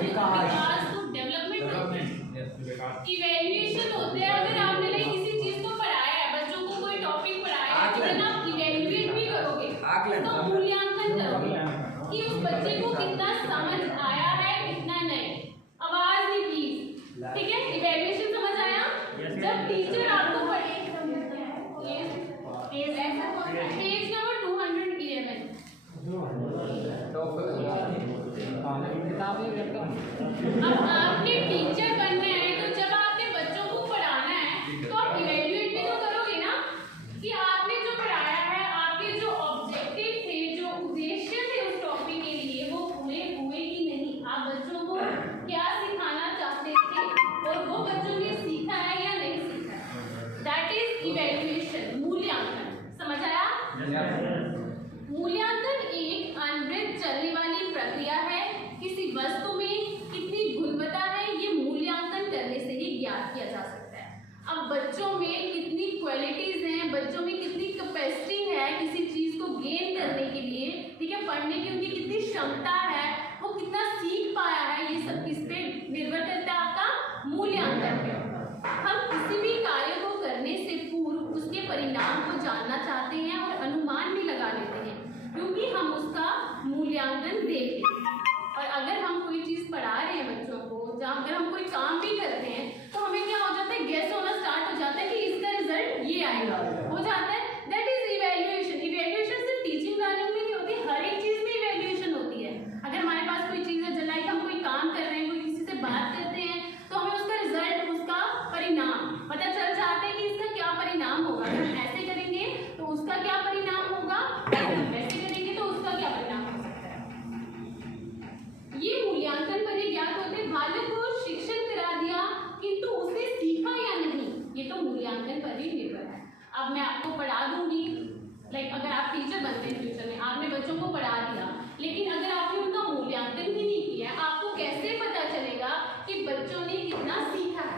विकास तो development. Evaluation होते हैं अगर आपने लाइक किसी चीज को पढ़ाया है, बच्चों को कोई टॉपिक पढ़ाया है, तो आप इवैल्यूएट भी करोगे, तो मूल्यांकन करोगे कि उस बच्चे को कितना समझ आया है कितना नहीं। आवाज नहीं प्लीज, ठीक है? इवैल्यूएशन समझ आया? जब टीचर आपको पढ़े पेज नंबर 211 अब आपने टीचर बनना है तो जब आपने बच्चों को पढ़ाना है तो आप इवैल्यूएट भी तो करोगे ना कि आपने जो पढ़ाया है, आपके जो ऑब्जेक्टिव थे, जो उद्देश्य थे उस टॉपिक के लिए वो पूरे हुए कि नहीं। आप बच्चों को क्या सिखाना चाहते थे और वो बच्चों ने सीखा है या नहीं सीखा है। दैट इज इवैल्यूएशन, मूल्यांकन। समझ आया? मूल्यांकन एक अनवरत चलने वाली प्रक्रिया है। किसी वस्तु में कितनी गुणवत्ता है ये मूल्यांकन करने से ही ज्ञात किया जा सकता है। अब बच्चों में कितनी क्वालिटीज हैं, बच्चों में कितनी कैपेसिटी है किसी चीज को गेन करने के लिए, ठीक है, पढ़ने की उनकी कितनी क्षमता है, वो कितना सीख पाया है, ये सब किस पे निर्भर करता है? आपका मूल्यांकन पे। हम किसी भी कार्य को करने से पूर्व उसके परिणाम को जानना चाहते हैं और अनुमान भी लगा लेते हैं क्योंकि हम उसका मूल्यांकन देख लें। और अगर हम कोई चीज पढ़ा रहे हैं बच्चों को, जहाँ अगर हम कोई काम भी करते हैं तो हमें क्या हो जाता है, गेस होना स्टार्ट हो जाता है कि इसका रिजल्ट ये आएगा, हो जाता है। That is evaluation. इवैल्यूएशन सिर्फ टीचिंग लर्निंग में नहीं होती, हर एक चीज में इवैल्यूएशन होती है। अगर हमारे पास कोई चीज है, लाइक हम कोई काम कर रहे हैं, कोई किसी से बात करते हैं तो हमें उसका रिजल्ट, उसका परिणाम पता चल जाता है कि इसका क्या परिणाम होगा। अगर हम ऐसे करेंगे तो उसका क्या परिणाम होगा, अगर हम वैसे करेंगे तो उसका क्या परिणाम हो सकता है। ये मूल्यांकन पर ही ज्ञात होते हैं। बालक को शिक्षण करा दिया किंतु उसने सीखा या नहीं, ये तो मूल्यांकन पर ही निर्भर है। अब मैं आपको पढ़ा दूंगी, लाइक अगर आप टीचर बनते हैं फ्यूचर में, आपने बच्चों को पढ़ा दिया लेकिन अगर आपने उनका मूल्यांकन भी नहीं किया, आपको कैसे पता चलेगा कि बच्चों ने कितना सीखा है।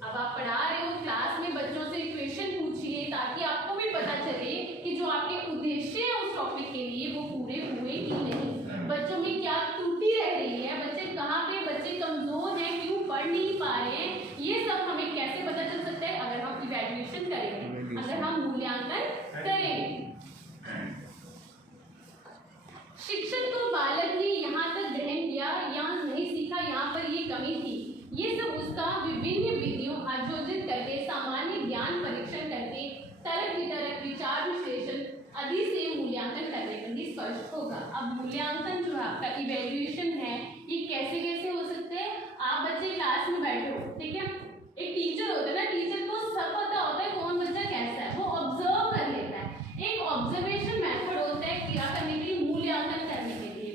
अब आप पढ़ा रहे हो क्लास में, बच्चों से क्वेश्चन पूछिए ताकि आपको भी पता चले कि जो आपके उद्देश्य है उस टॉपिक के लिए वो पूरे हुए कि नहीं, बच्चों में क्या त्रुटि रह रही है, बच्चे कहाँ पे बच्चे कमजोर हैं, क्यों पढ़ नहीं पा रहे हैं, ये सब हमें कैसे पता चल सकता है? अगर हम इवैल्यूएशन करेंगे, अगर हम मूल्यांकन करेंगे। शिक्षक को बालक ने यहाँ तक ग्रहण किया या नहीं सीखा, यहाँ पर ये कमी थी, ये सब उसका विभिन्न विधियों आयोजित करके, सामान्य ज्ञान परीक्षण करके, तर्क वितरक, विचार विश्लेषण आदि से मूल्यांकन करने पर ही स्पष्ट होगा। अब मूल्यांकन जो आपका इवैल्यूएशन है ये कैसे कैसे हो सकते हैं? आप बच्चे क्लास में बैठे हो, ठीक है, एक टीचर होता है ना, टीचर को सब पता होता है कौन बच्चा कैसा है, वो ऑब्जर्व कर लेता है। एक ऑब्जर्वेशन मेथड होता है क्या करने के लिए, मूल्यांकन करने के लिए।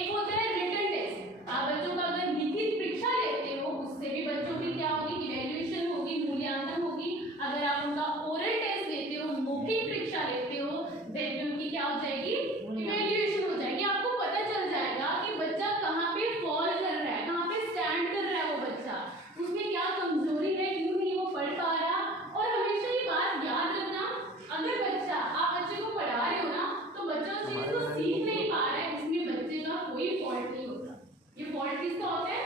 एक होता है रिटन टेस्ट। आप बच्चों का अगर लिखित परीक्षा लेते हो उससे भी बच्चों की क्या होगी, इवैल्यूएशन होगी, मूल्यांकन होगी। अगर आप उनका ओरल टेस्ट लेते हो, मौखिक परीक्षा लेते हो, देन उनकी क्या हो जाएगी, इवैल्यूएशन हो जाएगी। आपको पता चल जाएगा कि बच्चा कहाँ पे फॉल कर रहा है, कहाँ पे स्टैंड कर रहा है वो बच्चा, उसमें क्या कमजोरी है, क्यों नहीं वो पढ़ पा रहा। और हमेशा ये बात याद रखना, अगर बच्चा, आप बच्चे को पढ़ा रहे हो ना तो बच्चा उस चीज को सीख नहीं पा रहा है, इसमें बच्चे का कोई फॉल्ट नहीं होता। ये फॉल्ट किसका होता है,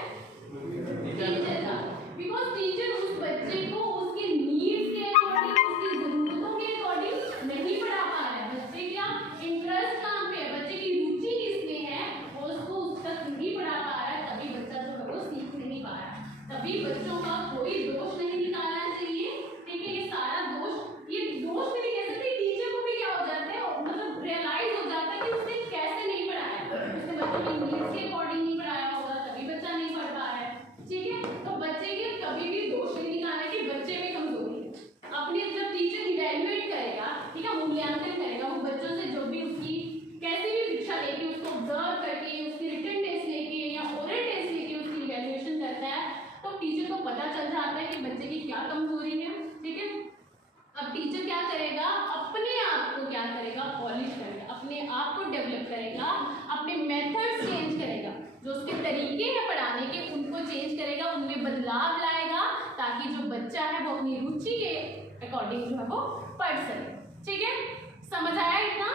टीचर का। बिकॉज टीचर उस बच्चे को उसके नीड्स के अकॉर्डिंग, उसकी जरूरतों के अकॉर्डिंग नहीं पढ़ा पा रहा है। बच्चे क्या इंटरेस्ट कहाँ पे है, बच्चे की रुचि किसमें है, वो उसको उस तक नहीं पढ़ा पा रहा है, तभी बच्चा जो है वो सीख नहीं पा रहा है। तभी बच्चों का कोई दोष नहीं निकालना चाहिए, ठीक है। ये सारा दोष, ये दोष भी नहीं कह सकते, टीचर को भी क्या हो जाता है, मतलब रियलाइज हो जाता है कि उसने कैसे नहीं पढ़ाया, उसने बच्चों की नीड्स के अकॉर्डिंग नहीं पढ़ाया होगा, तभी बच्चा नहीं पढ़ पा रहा है, ठीक है। तो बच्चे के कभी भी दोष नहीं निकालना कि बच्चे में कमजोरी है। अपने जब टीचर इवैल्यूएट करेगा, ठीक है, मूल्यांकन करेगा, वो बच्चों से जो भी उसकी कैसी भी परीक्षा लेके, उसको ऑब्जर्व करके, उसकी रिटन टेस्ट लेके या ओरल टेस्ट लेके उसकी इवैल्यूएशन करता है, तो टीचर को पता चल जाता है कि बच्चे की क्या कमजोरी है, ठीक है। अब टीचर क्या करेगा, अपने आप को क्या करेगा, पॉलिश करेगा, अपने आप को डेवलप करेगा, अपने मेथड्स चेंज करेगा, जो उसके तरीके हैं पढ़ाने के उनको चेंज करेगा, उनमें बदलाव लाएगा ताकि जो बच्चा है वो अपनी रुचि के अकॉर्डिंग जो है वो पढ़ सके, ठीक है। समझ आया इतना?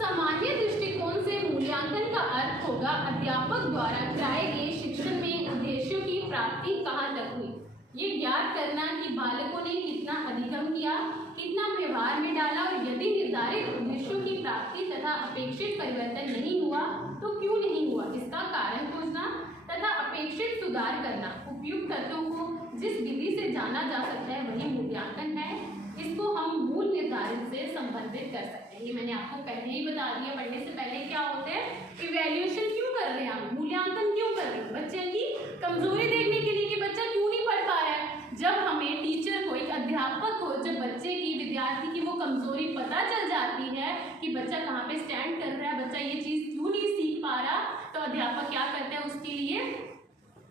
सामान्य दृष्टिकोण से मूल्यांकन का अर्थ होगा अध्यापक द्वारा कराए गए शिक्षण में उद्देश्यों की प्राप्ति कहाँ तक हुई। ये ज्ञात करना कि बालकों ने कितना अधिगम किया, कितना व्यवहार में डाला और यदि निर्धारित उद्देश्यों की प्राप्ति तथा अपेक्षित परिवर्तन नहीं हुआ तो क्यों नहीं हुआ, इसका कारण खोजना तथा अपेक्षित सुधार करना। उपयुक्त तथ्यों को जिस विधि से जाना जा सकता है वही मूल्यांकन है। इसको हम मूल निर्धारण से संबंधित कर सकते हैं। ये मैंने आपको पहले ही बता दिया, पढ़ने से पहले क्या होता है, इवैल्यूएशन क्यों कर रहे हैं हम, मूल्यांकन क्यों कर रहे हैं, बच्चे की कमजोरी देखने के लिए कि बच्चा क्यों नहीं पढ़ पा रहा है। जब हमें टीचर को, एक अध्यापक को, जब बच्चे की, विद्यार्थी की वो कमजोरी पता चल जाती है कि बच्चा कहाँ पे स्टैंड कर रहा है, बच्चा ये चीज क्यों नहीं सीख पा रहा, तो अध्यापक क्या करता है, उसके लिए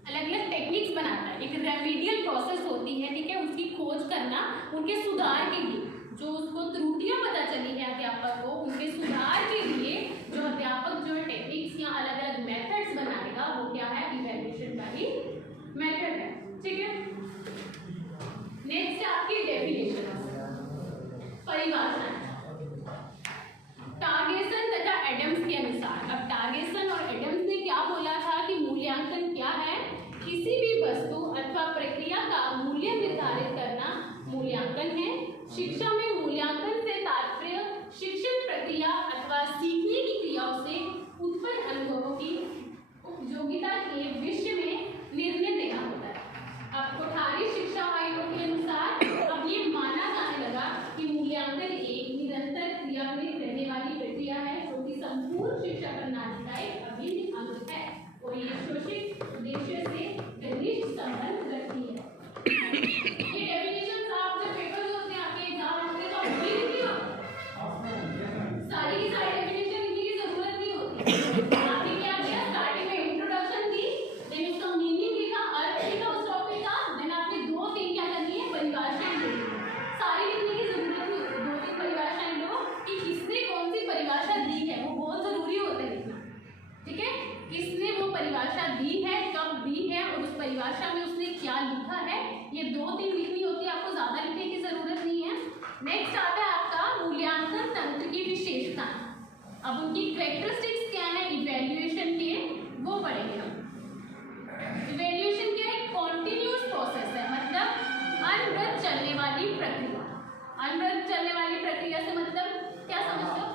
अलग अलग टेक्निक्स बनाता है। एक रेमेडियल प्रोसेस होती है, ठीक है, उसकी खोज करना, उनके सुधार के लिए, जो उसको त्रुटियां पता चली है अध्यापक को, उनके सुधार के लिए जो अध्यापक जो टेक्निक्स या अलग अलग मेथड्स बनाएगा वो क्या है, इवैल्यूएशन का ही मेथड है। ठीक है, नेक्स्ट आपकी डेफिनेशन, परिभाषा। टार्गेसन तथा एडम्स के अनुसार, अब टार्गेसन और एडम्स ने क्या बोला था कि मूल्यांकन क्या है, किसी भी वस्तु अथवा प्रक्रिया का मूल्य निर्धारित करना मूल्यांकन है। शिक्षा में मूल्यांकन से तात्पर्य शिक्षण प्रक्रिया अथवा सीखने की क्रियाओं से उत्पन्न अनुभवों की उपयोगिता के विषय में निर्णय देना होता है। अब कोठारी शिक्षा आयोग के अनुसार अब ये माना जाने लगा कि मूल्यांकन एक निरंतर क्रिया में रहने वाली प्रक्रिया है जो कि संपूर्ण शिक्षा प्रणाली का एक अभिन्न अंग है और ये शोषित उद्देश्य से घनिष्ठ संबंध रखती है। ये डेफिनेशन आप जब पेपर होते हैं, आपके एग्जाम होते हैं, तो आप भूल नहीं हो, सारी की सारी डेफिनेशन लिखने की जरूरत नहीं होती। आपने क्या किया, स्टार्टिंग में इंट्रोडक्शन दी, देन उसका मीनिंग लिखा, अर्थ लिखा उस टॉपिक का, देन आपने 2-3 क्या करनी है, परिभाषाएं लिखनी है। सारी लिखने की जरूरत नहीं होती, 2-3 परिभाषाएं लो कि किसने कौन सी परिभाषा दी है, वो बहुत जरूरी होता है लिखना। ठीक है, किसने वो परिभाषा दी है, कब दी है और उस परिभाषा में उसने क्या लिखा है, ये 2-3 लिखनी होती है, आपको ज्यादा लिखने की जरूरत नहीं है। नेक्स्ट आता है आपका मूल्यांकन तंत्र की विशेषता। अब उनकी कैरेक्टरिस्टिक्स क्या है इवैल्यूएशन के, वो पढ़ेंगे हम। इवैल्यूएशन क्या है, कॉन्टिन्यूअस प्रोसेस है, मतलब अनवरत चलने वाली प्रक्रिया। अनवरत चलने वाली प्रक्रिया से मतलब क्या समझते हो,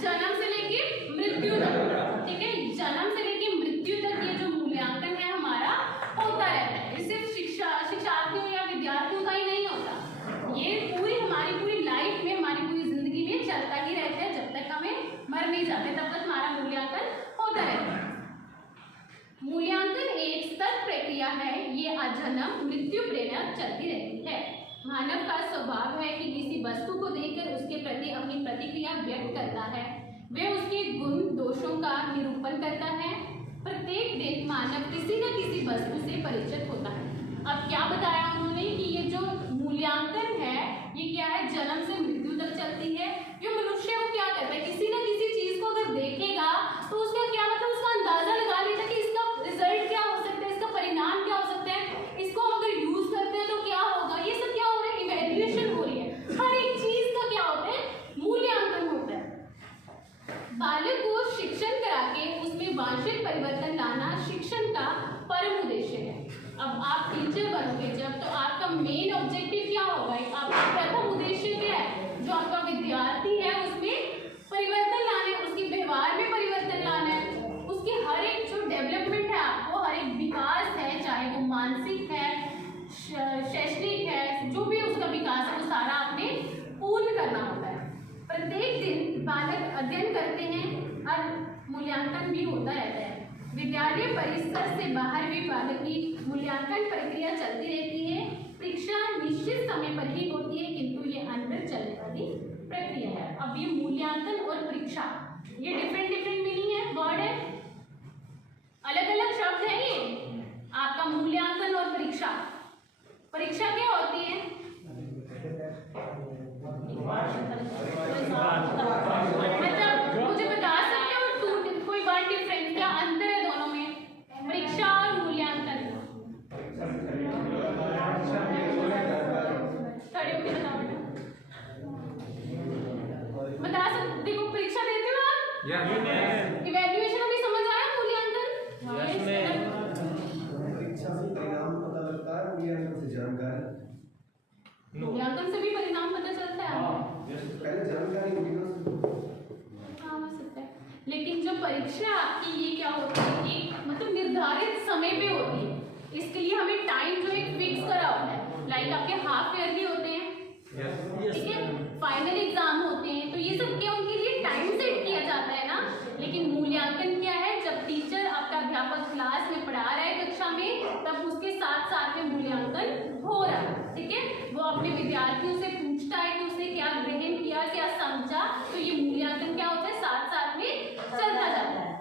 जन्म से लेके मृत्यु तक। ठीक है, जन्म से लेके मृत्यु तक ये जो मूल्यांकन है हमारा होता रहता है। ये सिर्फ शिक्षार्थियों या विद्यार्थियों का ही नहीं होता, ये पूरी हमारी पूरी लाइफ में, हमारी पूरी जिंदगी में चलता ही रहता है, जब तक हमें मर नहीं जाते तब तक हमारा मूल्यांकन होता रहता है। मूल्यांकन एक सतत प्रक्रिया है, ये अजन्म मृत्यु प्रेरक चलती रहती है। मानव का स्वभाव है कि किसी वस्तु को देखकर उसके प्रति अपनी प्रतिक्रिया व्यक्त करता है, वह उसके गुण दोषों का निरूपण करता है। प्रत्येक दिन मानव किसी न किसी वस्तु से परिचित होता है। अब क्या बताया उन्होंने कि ये जो मूल्यांकन है ये क्या है, जन्म से मृत्यु तक चलती है। जो मनुष्य वो क्या करता है, किसी न किसी चीज को अगर देखेगा तो उसका क्या मतलब, उसका अंदाजा लगा लेता है कि इसका रिजल्ट क्या हो सकता है, इसका परिणाम क्या हो सकता है, इसको हम अगर यूज करते हैं तो क्या होगा। ये सब क्या हो रहा है, इवैल्यूएशन हो रही है। हर एक चीज का क्या होता है, मूल्यांकन होता है। बालक को शिक्षण करा के उसमें वांछित परिवर्तन लाना शिक्षण का परम उद्देश्य है। अब आप टीचर बनोगे जब, तो आपका मेन ऑब्जेक्टिव क्या होगा, आपका प्रथम उद्देश्य क्या है, जो आपका विद्यार्थी है उसमें परिवर्तन लाना है, उसके व्यवहार में परिवर्तन लाना है, उसकी हर एक जो डेवलपमेंट है, आपको हर एक विकास है, चाहे वो मानसिक है, शैक्षणिक है, जो भी उसका विकास है वो सारा आपने पूर्ण करना होता है। प्रत्येक दिन बालक अध्ययन करते हैं और मूल्यांकन भी होता रहता है। विद्यालय परिसर से बाहर भी बालक की मूल्यांकन प्रक्रिया चलती रहती है। परीक्षा निश्चित समय पर ही होती है, किंतु ये अनवरत चलने वाली प्रक्रिया है। अब ये मूल्यांकन और परीक्षा, ये डिफरेंट मीनिंग है, वर्ड है, अलग अलग शब्द है ये। आपका मूल्यांकन और परीक्षा, परीक्षा क्या होती है, मतलब मुझे बता सकते हो कोई वर्ड डिफरेंस, क्या अंतर है दोनों में, परीक्षा और मूल्यांकन। खड़े होकर बताओ, बता सकते, देखो इवैल्यूएशन अभी समझ आया? मूल्यांकन परीक्षा से परिणाम पता लगता है, मूल्यांकन से जानकारी। मूल्यांकन से भी परिणाम पता चलता है। पहले जानकारी होगी ना। हाँ हो सकता है, लेकिन जो परीक्षा आपकी ये क्या होती है, एक मतलब निर्धारित समय पे होती है। इसके लिए हमें टाइम जो एक फिक्स करा होता है, लाइक आपके हाफ ईयरली होते हैं, ठीक है, फाइनल एग्जाम होते हैं, तो ये सब क्या उनके लिए टाइम सेट किया जाता है ना। लेकिन मूल्यांकन क्या है, जब टीचर आपका अध्यापक क्लास में पढ़ा रहा है कक्षा में, तब उसके साथ साथ में मूल्यांकन हो रहा है, ठीक है। वो अपने विद्यार्थियों से पूछता है कि उसने क्या ग्रहण किया, क्या समझा, तो ये मूल्यांकन क्या होता है, साथ साथ में चलता जाता है।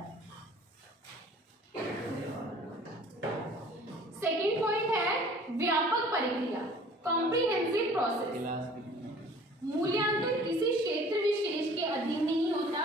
सेकेंड पॉइंट है व्यापक प्रक्रिया, कॉम्प्रिहेंसिव प्रोसेस। मूल्यांकन किसी क्षेत्र विशेष के अधीन नहीं होता,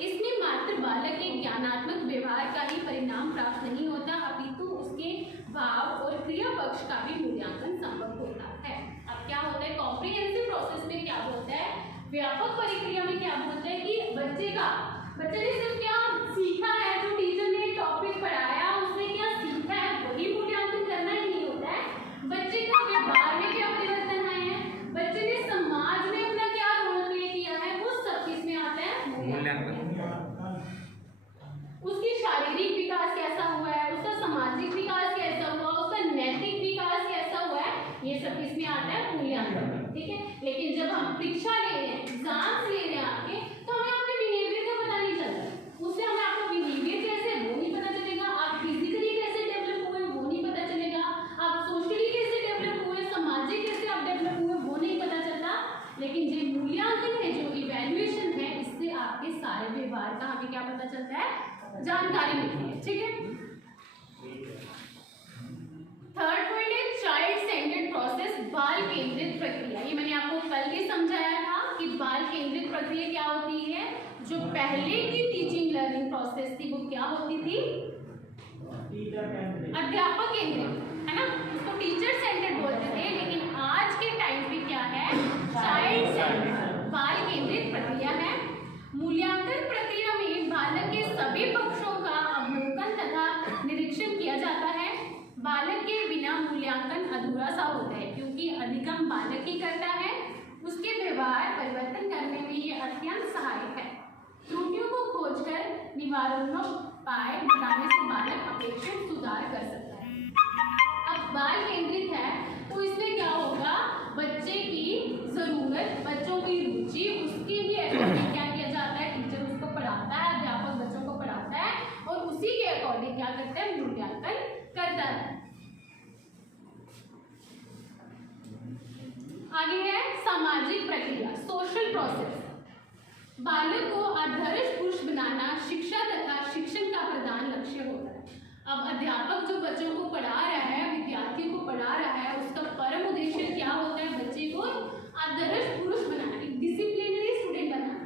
इसमें मात्र बालक के ज्ञानात्मक व्यवहार का ही परिणाम प्राप्त नहीं होता, अपितु उसके भाव और क्रिया पक्ष का भी मूल्यांकन संभव होता है। अब क्या होता है कॉम्प्रिहेंसिव प्रोसेस में, क्या होता है व्यापक प्रक्रिया में, क्या होता है कि बच्चे ने सिर्फ क्या सीखा है, जो टीचर ने टॉपिक पढ़ाया उसने क्या सीखा है वही मूल्यांकन करना ही नहीं होता है। बच्चे का व्यवहार में क्या परिवर्तन आए हैं, बच्चे ने समाज में अपना क्या रोल प्ले किया है, वो सब किसमें आता है, मूल्यांकन। उसकी शारीरिक विकास कैसा हुआ है, उसका सामाजिक विकास कैसा हुआ, उसका नैतिक विकास कैसा हुआ है, ये सब किसमें आता है, मूल्यांकन, ठीक है। लेकिन जब हम परीक्षा ले रहे हैं, एग्जाम्स ले रहे हैं आपके, तो हमें आपके बिहेवियर का पता नहीं चलता, उससे हमें आपका बिहेवियर कैसे है वो नहीं पता चलेगा, आप फिजिकली कैसे डेवलप हुए वो नहीं पता चलेगा, आप सोशली कैसे डेवलप हुए, सामाजिक कैसे आप डेवलप हुए वो नहीं पता चलता। लेकिन जो मूल्यांकन है, जो इवैल्यूएशन है, इससे आपके सारे व्यवहार का हमें क्या पता चलता है, जानकारी मिलती है, ठीक है। थर्ड पॉइंट है चाइल्ड सेंटर्ड प्रोसेस, बाल केंद्रित प्रक्रिया। ये मैंने आपको कल भी समझाया था कि बाल केंद्रित प्रक्रिया क्या होती है। जो पहले की टीचिंग लर्निंग प्रोसेस थी वो क्या होती थी, अध्यापक केंद्रित, है ना, उसको टीचर सेंटर्ड बोलते थे। लेकिन आज के टाइम पे क्या है, चाइल्ड सेंटर्ड, बाल केंद्रित प्रक्रिया है। मूल्यांकन प्रक्रिया में बालक के सभी पक्षों का अवलोकन तथा निरीक्षण किया जाता है। बालक के बिना मूल्यांकन अधूरा सा होता है, क्योंकि अधिगम बालक ही करता है, उसके व्यवहार परिवर्तन करने में ये अत्यंत सहायक है। त्रुटियों को खोजकर निवारणोपाय बताने से बालक अपेक्षित सुधार कर सकता है। अब बाल केंद्रित है तो इसमें क्या होगा, बच्चे की जरूरत, बच्चों की रुचि, उसके भी अकॉर्डिंग क्या किया जाता है, टीचर उसको पढ़ाता है, अध्यापक बच्चों को पढ़ाता है और उसी के अकॉर्डिंग क्या करता है, मूल्यांकन करता है। आगे है सामाजिक प्रक्रिया, सोशल प्रोसेस। बालक को आदर्श पुरुष बनाना शिक्षा तथा शिक्षण का प्रधान लक्ष्य होता है। अब अध्यापक जो बच्चों को पढ़ा रहा है, विद्यार्थियों को पढ़ा रहा है, उसका परम उद्देश्य क्या होता है, बच्चे को आदर्श पुरुष बनाना, एक डिसिप्लिनरी स्टूडेंट बनाना।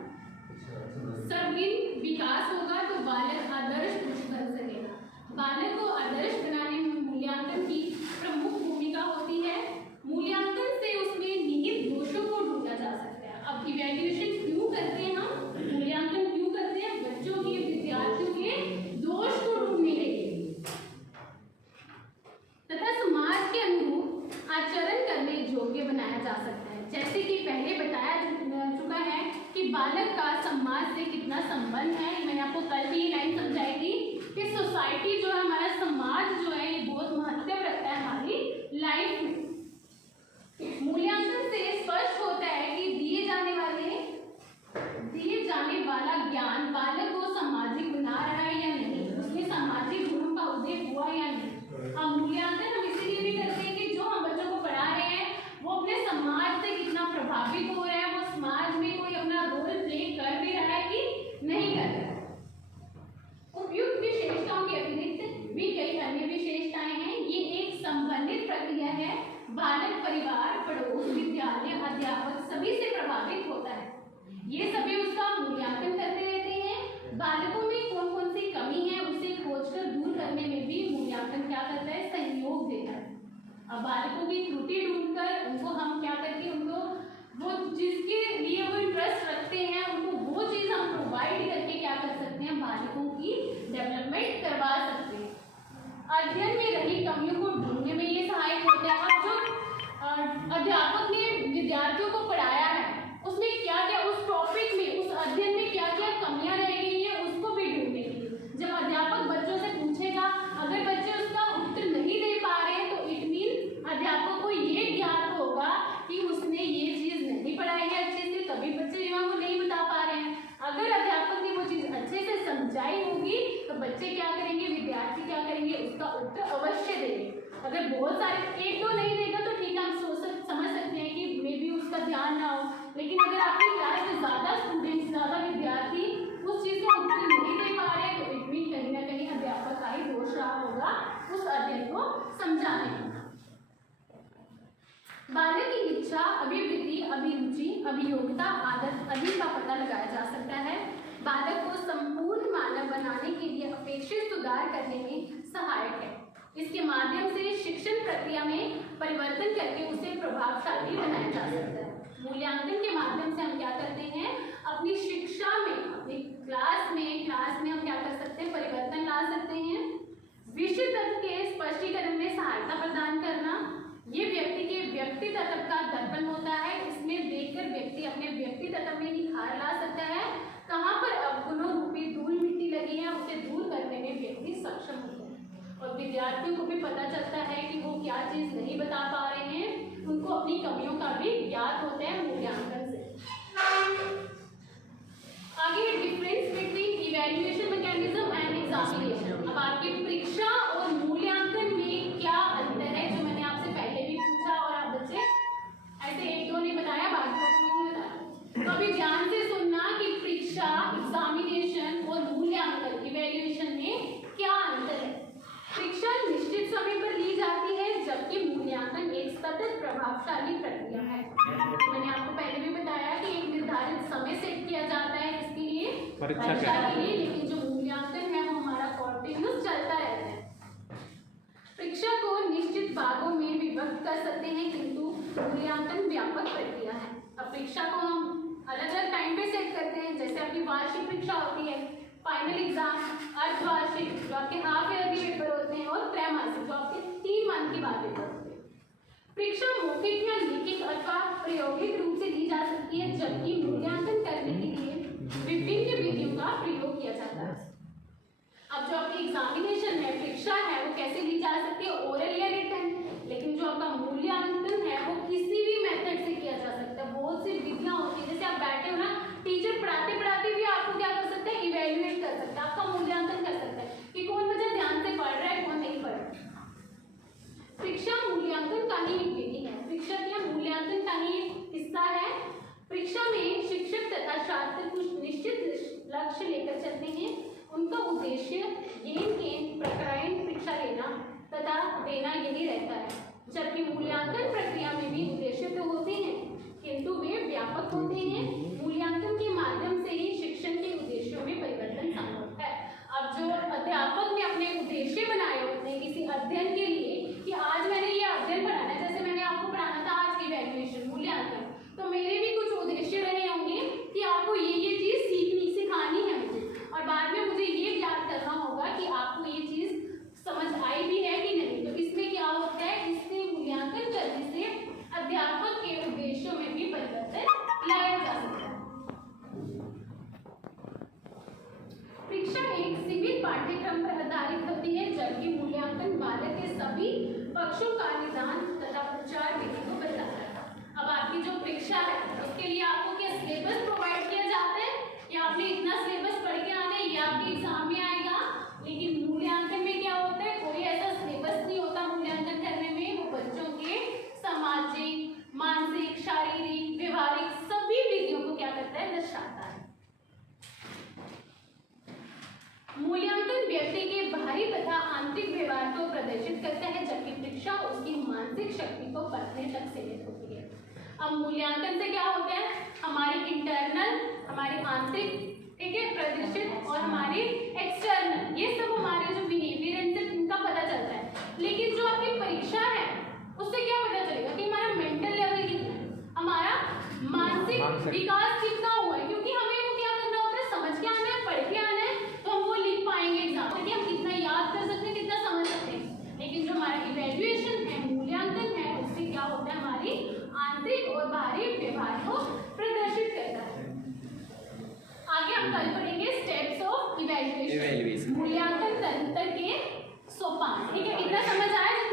सर्वगुण विकास होगा तो बालक आदर्श पुरुष बन सकेगा। बालक को आदर्श बनाने में मूल्यांकन की प्रमुख भूमिका होती है। मूल्यांकन से उसमें निहित दोषों को ढूंढा जा सकता है। अब इवैल्यूएशन क्यों करते हैं, हम मूल्यांकन क्यों करते हैं, बच्चों के, विद्यार्थियों के दोष को ढूंढने के लिए तथा समाज के अनुरूप आचरण करने योग्य बनाया जा सकता है। जैसे कि पहले बताया चुका है कि बालक का समाज से कितना संबंध है। मैंने आपको कल भी ये लाइन समझाई थी कि सोसाइटी जो है, हमारा समाज जो है, ये बहुत महत्व रखता है हमारी लाइफ में। मूल्यांकन से स्पष्ट होता है कि दिए जाने वाला ज्ञान बालक को सामाजिक बना रहा है या नहीं, उसमें सामाजिक गुणों का उदय हुआ या नहीं। अब मूल्यांकन हम इसीलिए भी करते हैं कि जो हम बच्चों को पढ़ा रहे हैं वो अपने समाज से कितना प्रभावित हो रहा है, वो समाज में कोई अपना रोल प्ले कर भी रहा है कि नहीं कर रहा है। उपयुक्त विशेषताओं के अतिरिक्त भी कई अन्य विशेषताएं हैं। ये एक संबंधित प्रक्रिया है। बालक परिवार, पड़ोस, विद्यालय, अध्यापक सभी से प्रभावित होता है। ये सभी उसका मूल्यांकन करते रहते हैं। बालकों में कौन कौन सी कमी है उसे खोजकर दूर करने में भी मूल्यांकन क्या करता है, सहयोग देता है। अब बालकों की त्रुटि ढूंढकर उनको हम क्या करके, उनको वो जिसके लिए वो इंटरेस्ट रखते हैं, उनको वो चीज़ हम प्रोवाइड करके क्या कर सकते अध्ययन में रही कमियों को ढूंढने में ये सहायक होता है। अब जो अध्यापक ने विद्यार्थियों को पढ़ाया है उसमें क्या क्या, उस टॉपिक में, उस अध्ययन में क्या क्या कमियां रह गई है उसको भी ढूंढने के लिए जब अध्यापक बच्चों से पूछेगा, अगर बच्चे उसका उत्तर नहीं दे पा रहे हैं तो इट मीन अध्यापक को ये ज्ञात होगा कि उसने ये चीज नहीं पढ़ाई है अच्छे से, तभी बच्चे जो है वो नहीं बता पा रहे हैं। अगर अध्यापक ने वो चीज अच्छे से समझाई होगी तो बच्चे क्या करेंगे, विद्यार्थी क्या करेंगे, उसका उत्तर अवश्य देंगे। अगर बहुत सारे एक दो नहीं देगा तो ठीक है, हम समझ सकते हैं कि मे बी उसका ध्यान ना हो, लेकिन अगर आपकी क्लास में ज्यादा स्टूडेंट्स, ज्यादा विद्यार्थी उस चीज का उत्तर नहीं दे पा रहे तो इट मीन कहीं ना कहीं अध्यापक का ही दोष रहा होगा उस अध्ययन को समझाने में। बालक की इच्छा, अभिवृत्ति, अभिरुचि, अभियोग्यता, आदत आदि का पता लगाया जा सकता है। बालक को संपूर्ण मानव बनाने के लिए अपेक्षित सुधार करने में सहायक है। इसके माध्यम से शिक्षण प्रक्रिया में परिवर्तन करके उसे प्रभावशाली बनाया जा सकता है। मूल्यांकन के माध्यम से हम क्या करते हैं, अपनी शिक्षा में, अपनी क्लास में हम क्या कर सकते हैं, परिवर्तन ला सकते हैं। विषय तत्व के स्पष्टीकरण में सहायता प्रदान करना, ये व्यक्ति के व्यक्ति तत्व का दर्पण होता है। इसमें देखकर व्यक्ति अपने व्यक्ति तत्व में निखार ला सकता है। कहाँ पर अवगुणों रूपी धूल मिट्टी लगी है उसे दूर करने में व्यक्ति सक्षम होता है। और विद्यार्थियों को भी पता चलता है कि वो क्या चीज नहीं बता पा रहे हैं, उनको अपनी कमियों का भी ज्ञात होता है मूल्यांकन से। आगे difference between evaluation mechanism and examination. अब आपकी परीक्षा और मूल्यांकन में क्या अंतर है, जो मैंने आपसे पहले भी पूछा और आप बच्चे ऐसे एक दो ने बताया, बाकी को नहीं बताया। तो अभी ध्यान से सुनना कि परीक्षा, एग्जामिनेशन और मूल्यांकन, इवैल्यूएशन में क्या अंतर है। परीक्षा निश्चित समय पर ली जाती है जबकि मूल्यांकन एक सतत प्रभावशाली प्रक्रिया है। मैंने आपको पहले भी बताया कि एक निर्धारित समय सेट किया जाता है इसके लिए, परीक्षा के लिए, लेकिन जो मूल्यांकन है वो हमारा कॉन्टिन्यूस चलता रहता है। परीक्षा को निश्चित भागों में विभक्त कर सकते हैं किंतु मूल्यांकन व्यापक प्रक्रिया है। अब परीक्षा को हम अलग अलग टाइम पे सेट करते हैं, जैसे आपकी वार्षिक परीक्षा होती है, फाइनल एग्जाम, अर्धवार्षिक जो आपके हाफ ईयरली पेपर होते हैं, और त्रैमासिक जो आपके 3 मंथ के बाद पेपर होते हैं। परीक्षा मौखिक या लिखित अथवा प्रायोगिक रूप से दी जा सकती है, जबकि मूल्यांकन करने के लिए विभिन्न विधियों का प्रयोग किया जाता है। अब जो आपकी एग्जामिनेशन है, परीक्षा है, वो कैसे ली जा सकती है, ओरल या रिटन, लेकिन जो आपका मूल्यांकन है वो किसी भी मेथड से किया जा सकता है। बहुत सी विधियां होती है, जैसे आप बैठे हो ना, टीचर पढ़ाते पढ़ाते भी आपको क्या कर सकते हैं, इवैल्यूएट कर सकते हैं, आपका मूल्यांकन कर सकते हैं कि कौन बच्चा ध्यान से पढ़ रहा है, कौन नहीं पढ़ रहा। परीक्षा मूल्यांकन का ही एक विधि है, परीक्षा या मूल्यांकन का ही एक हिस्सा है। परीक्षा में शिक्षक तथा छात्र कुछ निश्चित लक्ष्य लेकर चलते हैं। उनका उद्देश्य प्रकरण परीक्षा लेना तथा देना यही रहता है, जबकि मूल्यांकन प्रक्रिया में भी उद्देश्य तो होते हैं किंतु वे व्यापक होते हैं। मूल्यांकन के माध्यम से ही शिक्षण के उद्देश्यों में परिवर्तन संभव है। अब जो अध्यापक ने अपने उद्देश्य बनाए होते हैं किसी अध्ययन के लिए कि आज मैंने ये अध्ययन पढ़ाना है, जैसे मैंने आपको पढ़ाना था आज इवैल्यूएशन, मूल्यांकन, तो मेरे भी कुछ उद्देश्य रहे होंगे कि आपको ये चीज सिखानी है मुझे, और बाद में मुझे ये ज्ञात करना होगा कि आपको ये चीज समझ आई भी है कि नहीं। तो इसमें क्या होता है, इससे मूल्यांकन करने से अध्यापक के उद्देश्यों में भी परिवर्तन लाया जा सकता है। परीक्षा एक सीमित पाठ्यक्रम पर आधारित होती है, जबकि मूल्यांकन बालक के सभी पक्षों का निदान तथा प्रचार विधि को बताता है। अब आपकी जो परीक्षा है उसके लिए आपको क्या सिलेबस प्रोवाइड किया जाता है, या आपने इतना सिलेबस पढ़ के आना है, ये आपके एग्जाम में आएगा। लेकिन मूल्यांकन में क्या होता है, कोई ऐसा सिलेबस नहीं होता मूल्यांकन करने में, वो बच्चों के सामाजिक, मानसिक, शारीरिक, व्यवहारिक सभी विधियों को क्या करता है, दर्शाता है। मूल्यांकन व्यक्ति के बाहरी तथा आंतरिक व्यवहार को प्रदर्शित करता है, जबकि परीक्षा उसकी मानसिक शक्ति को परखने तक सीमित होती है। अब मूल्यांकन से क्या होता है, हमारी इंटरनल, हमारी आंतरिक, ठीक है, प्रदर्शित, और हमारी एक्सटर्नल, ये सब हमारे जो बिहेवियर है इनका पता चलता है। लेकिन जो आपकी परीक्षा है उससे क्या पता चलेगा कि हमारा मेंटल लेवल कितना है, हमारा मानसिक विकास कितना हुआ है, क्योंकि हमें वो क्या करना होता है, समझ के आना है, पढ़ के आना है, तो हम वो लिख पाएंगे एग्जाम में, कि हम कितना याद कर सकते हैं, कितना समझ सकते हैं। इवेल्युएशन, मूल्यांकन तंत्र के सोपान। ठीक है, इतना समझ आया?